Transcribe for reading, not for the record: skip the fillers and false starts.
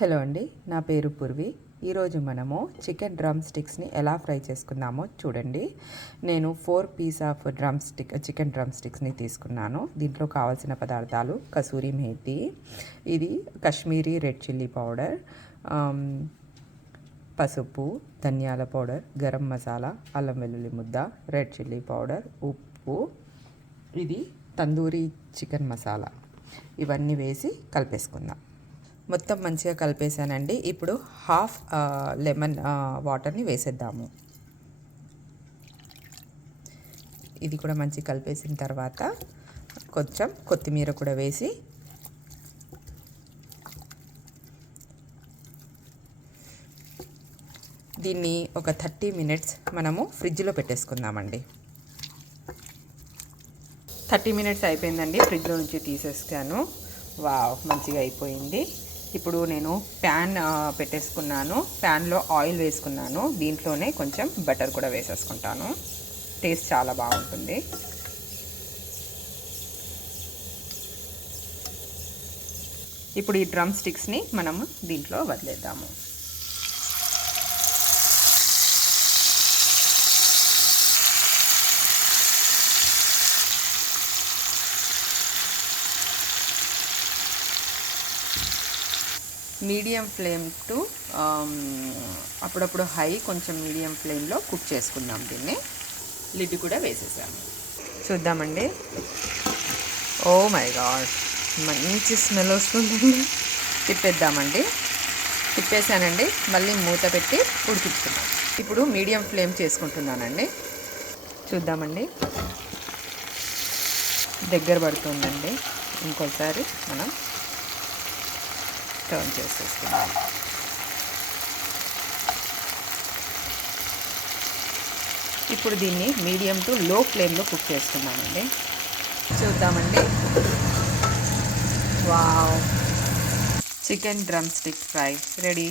Hello అండి, నా పేరు పూర్వి. ఈరోజు మనము చికెన్ డ్రమ్ స్టిక్స్ని ఎలా ఫ్రై చేసుకుందామో చూడండి. నేను 4 పీస్ ఆఫ్ చికెన్ డ్రమ్ స్టిక్స్ని తీసుకున్నాను. దీంట్లో కావాల్సిన పదార్థాలు కసూరి మేతి, ఇది కాశ్మీరీ రెడ్ చిల్లీ పౌడర్, పసుపు, ధనియాల పౌడర్, గరం మసాలా, అల్లం వెల్లుల్లి ముద్ద, రెడ్ చిల్లీ పౌడర్, ఉప్పు, ఇది తందూరి చికెన్ మసాలా. ఇవన్నీ వేసి కలిపేసుకుందాం. మొత్తం మంచిగా కలిపేసానండి. ఇప్పుడు హాఫ్ లెమన్ వాటర్ని వేసేద్దాము. ఇది కూడా మంచిగా కలిపేసిన తర్వాత కొంచెం కొత్తిమీర కూడా వేసి దీన్ని ఒక 30 మినిట్స్ మనము ఫ్రిడ్జ్లో పెట్టేసుకుందామండి. 30 మినిట్స్ అయిపోయిందండి, ఫ్రిడ్జ్లో నుంచి తీసేసాను. వావ్, మంచిగా అయిపోయింది. ఇప్పుడు నేను ప్యాన్ పెట్టేసుకున్నాను. ప్యాన్లో ఆయిల్ వేసుకున్నాను. దీంట్లోనే కొంచెం బటర్ కూడా వేసేసుకుంటాను. టేస్ట్ చాలా బాగుంటుంది. ఇప్పుడు ఈ డ్రమ్ స్టిక్స్ని మనము దీంట్లో వదిలేద్దాము. మీడియం ఫ్లేమ్ టు అప్పుడప్పుడు హై, కొంచెం మీడియం ఫ్లేమ్లో కుక్ చేసుకుందాం. దీన్ని లిడ్ కూడా వేసేసాము. చూద్దామండి. ఓ మై గాడ్, మంచి స్మెల్ వస్తుందండి. తిప్పేద్దామండి. తిప్పేసానండి. మళ్ళీ మూత పెట్టి ఉడికించుకుందాం. ఇప్పుడు మీడియం ఫ్లేమ్ చేసుకుంటున్నానండి. చూద్దామండి. దగ్గర పడుతుందండి. ఇంకోసారి మనం టర్న్ చేసేసుకుందాం. ఇప్పుడు దీన్ని మీడియం టు లో ఫ్లేమ్లో కుక్ చేసుకుందామండి. చూద్దామండి. Wow, chicken drum stick fry ready.